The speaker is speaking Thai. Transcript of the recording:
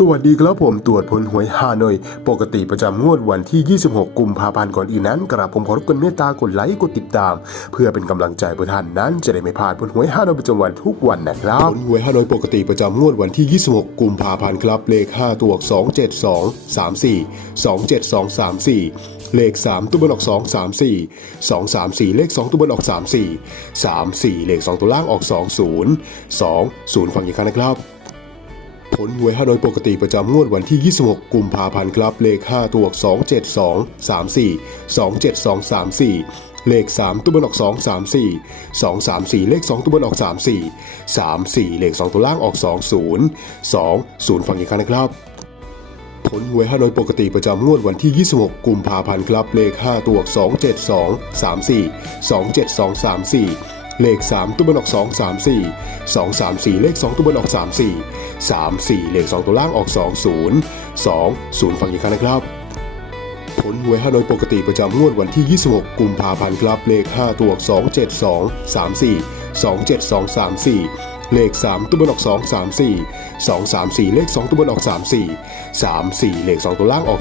สวัสดีครับผมตรวจผลหวยฮานอย ปกติประจำงวดวันที่ 26 กุมภาพันธ์ก่อนอื่นนั้นกราบผมขอรบกวนเมตตากดไลค์กดติดตาม เพื่อเป็นกำลังใจเพื่อท่านนั้น จะได้ไม่พลาดผลหวยฮานอยประจำวันทุกวันนะครับผลหวยฮานอยปกติประจำงวดวันที่ 26 กุมภาพันธ์ครับเลข 5 ตัวออก272 34 272 34 เลข 3 ตัวบนออก 2 3 4 2 3 4 เลข 2 ตัวบนออก 3 4 3 4 เลข 2 ตัวล่างออก 2 0 2 0 ฟังอีกครั้งนะครับ ผลหวยฮานอยปกติประจำงวดวันที่ 26 กุมภาพันธ์ครับ เลข 5 ตัวออก272 34 272 34เลข 3 ตัวบนออก 2 34 2 34 เลข 2 ตัวบนออก 34 34 เลข 2 ตัวล่างออก 20 2 0 ฟังอีกครั้งนะครับ ผลหวยฮานอยปกติประจำงวดวันที่ 26 กุมภาพันธ์ครับ เลข 5 ตัวออก272 34 272 34 เลข 3 ตัวบนออก 2 34 2 34 เลข 2 ตัวบนออก 34 34 34 เลข 2 ตัวล่างออก 20 2 0 ฟังอีกครั้งนะครับ ผลหวยฮานอยปกติประจำงวดวันที่ 26 กุมภาพันธ์ครับ เลข 5 ตัวออก 272 34 272 34 เลข 3 ตัวบนออก 2 34 2 34 เลข 2 ตัวบนออก 34 34 เลข 2 ตัวล่างออก